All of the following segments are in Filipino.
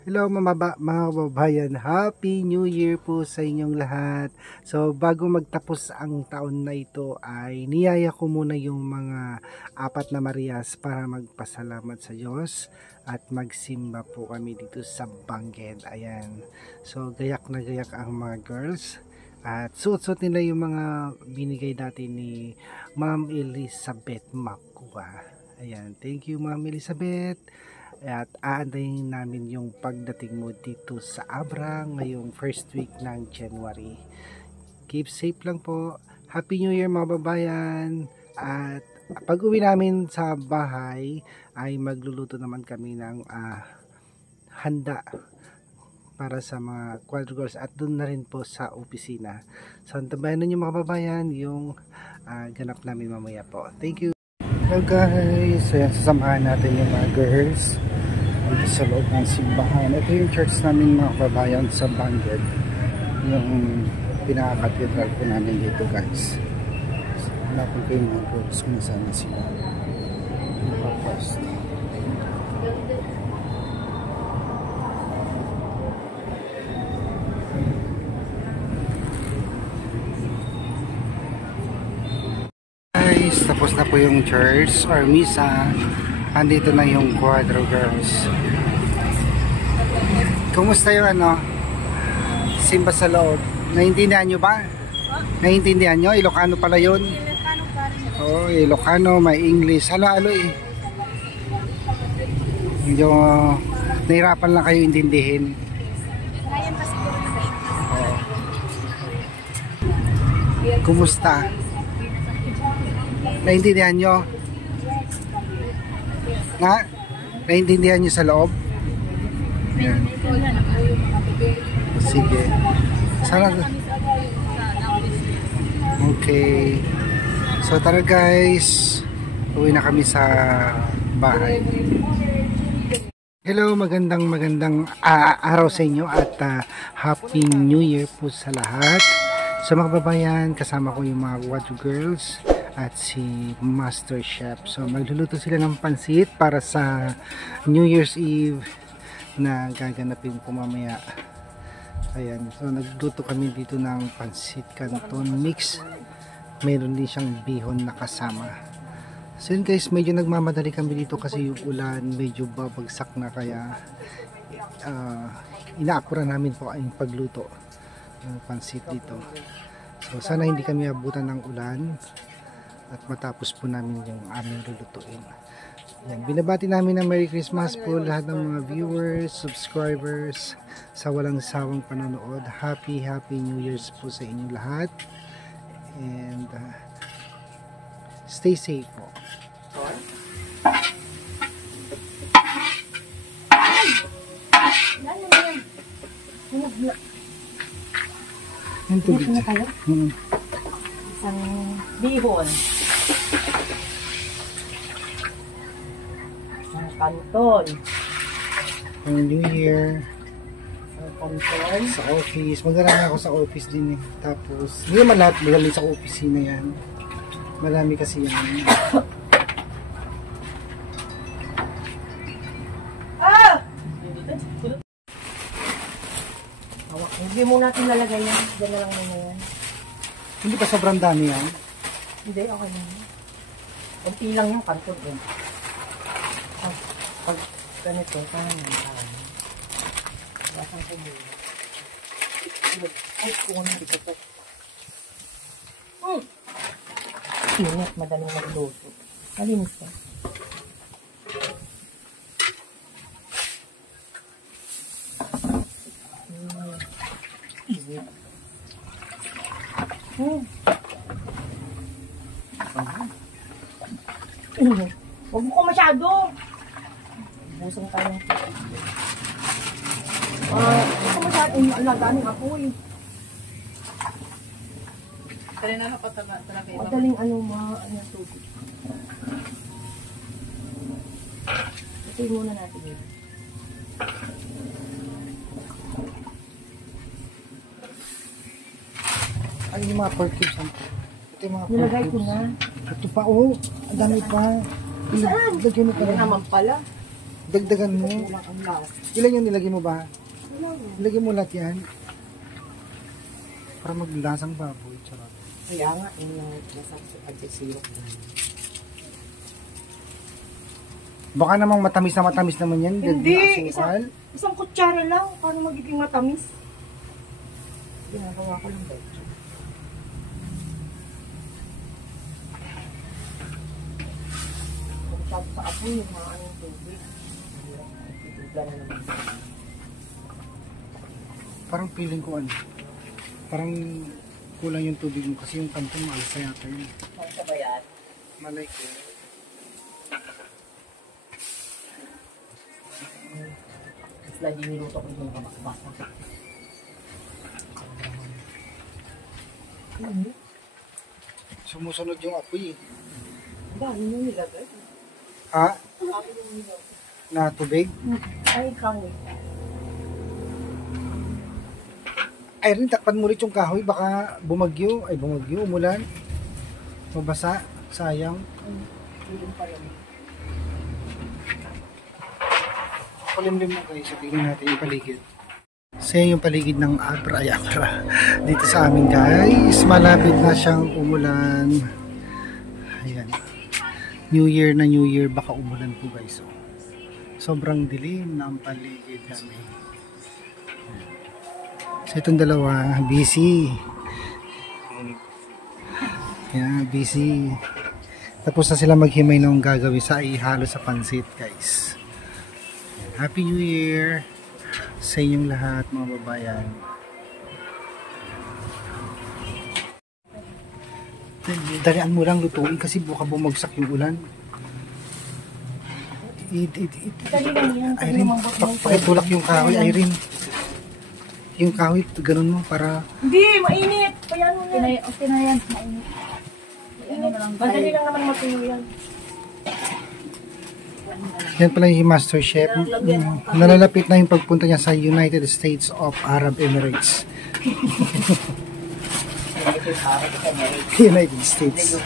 Hello mga kababayan, Happy New Year po sa inyong lahat. So bago magtapos ang taon na ito ay niyaya ko muna yung mga apat na Marias para magpasalamat sa Diyos at magsimba po kami dito sa Bangged. Ayan, so gayak na gayak ang mga girls at suot-suot nila yung mga binigay natin ni Ma'am Elizabeth Macua. Ayan, thank you Ma'am Elizabeth. At aantayin namin yung pagdating mo dito sa Abra ngayong first week ng January. Keep safe lang po. Happy New Year mga babayan. At pag uwi namin sa bahay ay magluluto naman kami ng handa para sa mga quadro girls at doon na rin po sa opisina. So antabayan ninyo mga babayan yung ganap namin mamaya po. Thank you. Hello guys, ayan, sasamahan natin yung mga girls dito sa loob ng simbahan. Ito yung church namin mga kababayan sa Bangged, yung pinaka-cathedral po namin dito guys. So, hanapin ko yung mga girls kung saan sila nakapost. Tapos na po yung church or misa. Andito na yung quadro girls. Kumusta yung simba sa loob? Naintindihan nyo ba? Naintindihan nyo? Ilocano pala yun? Oo, Ilocano, may English. Halo-halo eh. Medyo nahirapan lang kayo intindihin. Kumusta? Naintindihan nyo? Naintindihan nyo sa loob? Ayan. Sige. Sana. Okay. So tara guys. Uwi na kami sa bahay. Hello, magandang araw sa inyo at Happy New Year po sa lahat. So mga babayan, kasama ko yung mga quadro girls at si Master Chef. So magluluto sila ng pansit para sa New Year's Eve na gaganapin po mamaya. Ayan, so nagluto kami dito ng pansit canton mix. Meron din siyang bihon na kasama. So yun guys, medyo nagmamadali kami dito kasi yung ulan medyo babagsak na, kaya inaakura namin po ang pagluto ng pansit dito. So sana hindi kami abutan ng ulan at matapos po namin yung aming lulutuin. Yan, binabati namin ng Merry Christmas po lahat ng mga viewers, subscribers sa walang sawang panonood. Happy New Year's po sa inyo lahat. And stay safe po. Yung tubig. Isang bihon. Isang kanton. New Year. Isang kanton. Sa office. Magdarami ako sa office din eh. Tapos, hindi naman lahat magaling sa opisina yan. Marami kasi yan. Hindi mo natin lalagay yan. Diyan na lang muna yan. Hindi pa sobrang dami yan? Hindi, okay lang. Kunti lang yung kanton din. Pag ganito, kanan yan. Basang ko muna. Ay, kung hindi ko to. Init, madaling magluto. Malinis ka. Huwag mo ko masyado. Busang tayo ng huwag ko masyado. Daming apoy. Tali na napataba talaga iba. Madaling tubig. Ito muna natin yun. Ay, yung mga pork cubes. Ito yung mga pork Nilagay ko cubes. na. Ito pa, oh. Ang dami pa. Saan? Lagyan mo pa Ano rin. naman pala? Dagdagan mo. Wala ang last. Ilan yung nilagay mo ba? Wala nga. Nilagay mo lahat yan. Para maglasang baboy. Charot. Kaya nga, yung nasa adjective. Baka namang matamis na matamis naman yan. Hindi, Dahil asukal. Isang kutsara lang. Paano magiging matamis? Ginagawa ko lang ba? Pagkatapos sa apoy, yung mga anong tubig. Titibla na naman. Parang feeling ko ano. Parang kulang yung tubig mo kasi yung kantong maalsa yata yun. Saan ka ba yan? Malay ko. Isla di niluto ko yung kabakbasa. Sumusunod yung apoy. Dami nyo nilagay. Ha? Dami nyo nilagay. Na tubig? Ay, kahoy. Ay rin, takpan mo ulit yung kahoy. Baka bumagyo. Ay bumagyo, umulan. Mabasa. Sayang. Tulong pa rin. Kulimlim mo guys. Tingnan natin yung paligid. So yan yung paligid ng Abra. Dito sa amin guys. Malapit na siyang umulan. Ayan. New Year na New Year. Baka umulan po guys. So, sobrang dilim ng paligid namin. So itong dalawa, busy. Yan, busy. Tapos na sila maghimay ng gagawin sa ihalo sa pansit guys. Happy New Year sa inyong lahat mga babayan. Dalian mo lang lutuin kasi buka bumagsak yung ulan. Dali lang yan. Irene, pakitulak yung kahoy, Irene. Yung kahoy, ganun mo para... Hindi, mainit. Payan mo yan. Okay na yan. Mainit. Ano na lang. Madali lang naman matuyo yan. Yan pala yung Master Chef. Nalalapit na yung pagpunta niya sa United States of Arab Emirates. United States.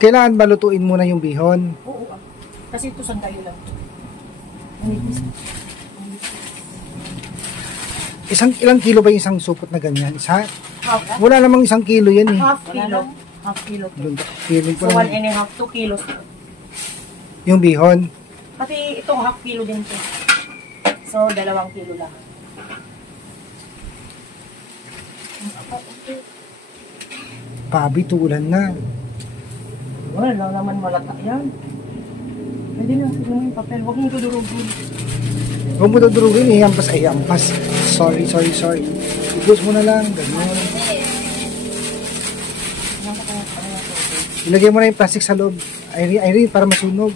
Kailangan balutuin muna yung bihon. Oo. Kasi ito sandayo lang. Ilang kilo ba yung isang supot na ganyan? Isa? Half, Wala namang 1 kilo yan eh. half kilo. Half kilo. Feeling ko So, lang 1.5, 2 kilos. yung bihon. Pati itong half kilo din ito. So, 2 kilo lang. Pabi, tuulan na. Wala lang naman malata yan. Pwede na, tignan mo yung papel. Huwag mong tudurugin. Huwag mo dudurugin, ihampas. Ay, hampas. Sorry. Igos mo na lang. Ganyan. Ilagay mo na yung plastic sa loob. Irene, para masunog.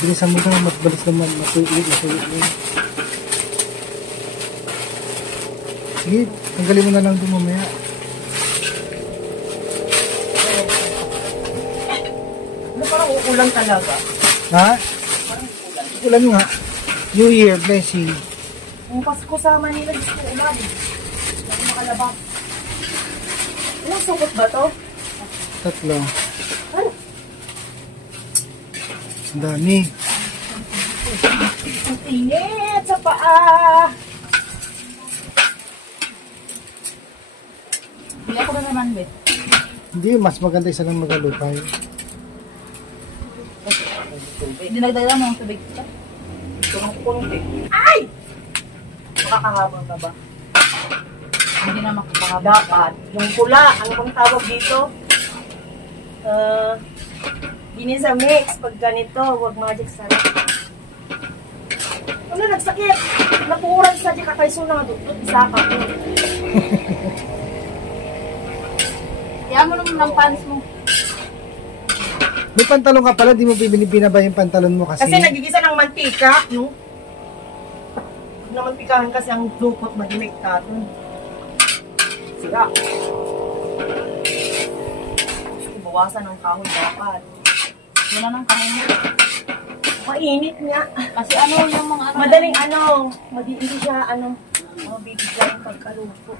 Bilisan mo na, matbalis naman. Matulig. Sige, tanggalin mo na lang doon mamaya. Ano parang uulan talaga? Ha? Ulan nga. New Year, blessing. Ang Pasko sa Manila, gusto ko ulan. Hindi makalabas. Ilang sukot ba to? 3. Ano? Ang dami. Ang init sa paa. Hindi ako na naman, Bet. Hindi, mas maganda isa lang magalupay. Dinagdagan mo ang tubig. Turong kunti. Ay! Makakahabang ka ba? Hindi na makakahaba. Dapat. Yung pula, ano bang tawag dito? Ginisa mix. Pag ganito, huwag magic sana. Ano, nagsakit? Napuuran sa di kakaiso na duktot sa ka. Kaya mo naman ng pants mo. May pantalon ka pala, di mo binaba yung pantalon mo kasi. Kasi nagigisa ng mantika, no? Pag namantikahan kasi ang dukot, madimik ka. Sira. Bawasan ng kahon dapat. Wala nang kanin mo. Mainit nga. Kasi ano yung mga ano. Madaling hindi siya mabibigla yung pagkaluto.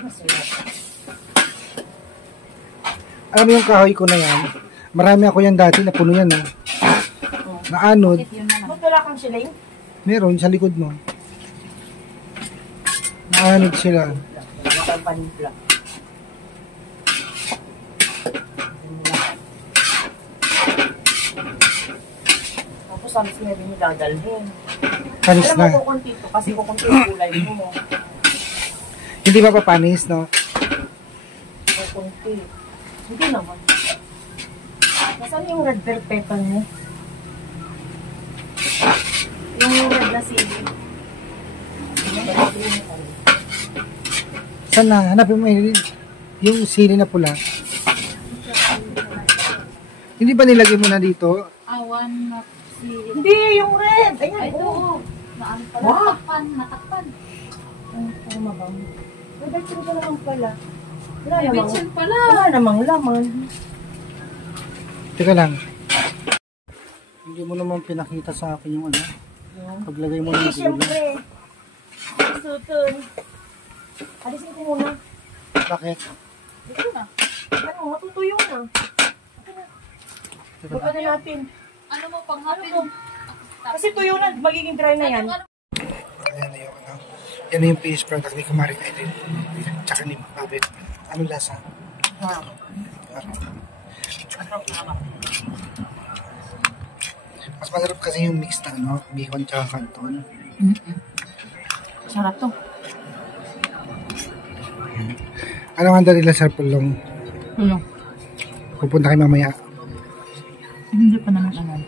Masarap. Alam mo yung kahoy ko na yan, marami ako yan dati, napuno yan eh. Naanod, Bakit yun na naman? Ba't wala kang siling? meron sa likod mo. Naanod sila. Wala kang panimpla. Tapos sabi sinabi niyo dadalhin. Panis Alam mo, na. kukunti to kasi kukunti yung kulay mo. Hindi ba papanis, no? Kukunti. Hindi naman. Nasaan yung red bell pepper mo? Yung red na sili. Saan na? Hanapin mo yung sili na pula. Hindi ba nilagay mo na dito? Awan na si... Hindi, yung red. Ayan, Ay, ito. oo. Naan pala. Wow. Natakpan. Ay, parang mabang. Nagdating ka naman pala. Wala May namang, bitsin pala. wala namang laman. Teka lang. Hindi mo naman pinakita sa akin yung ano. Paglagay mo ng Eh, sili. siyempre. Sutun. Alisin ko muna. Bakit? Ito na. Ano, matutuyo na. Teka Huwag lang. na natin. Ano mo pang hapin? Kasi tuyo na, magiging dry na yan. Ayan na yung ano. Yan na yung finished product ni Kumarin Edith. Tsaka ni Babet. Anong lasa? Wow. Mas masarap kasi yung mix ng ano, bihon tsaka canton. Sarap to. Anong handa nila sa pulong? Tulong. Pupunta kayo mamaya. Hindi pa naman ano.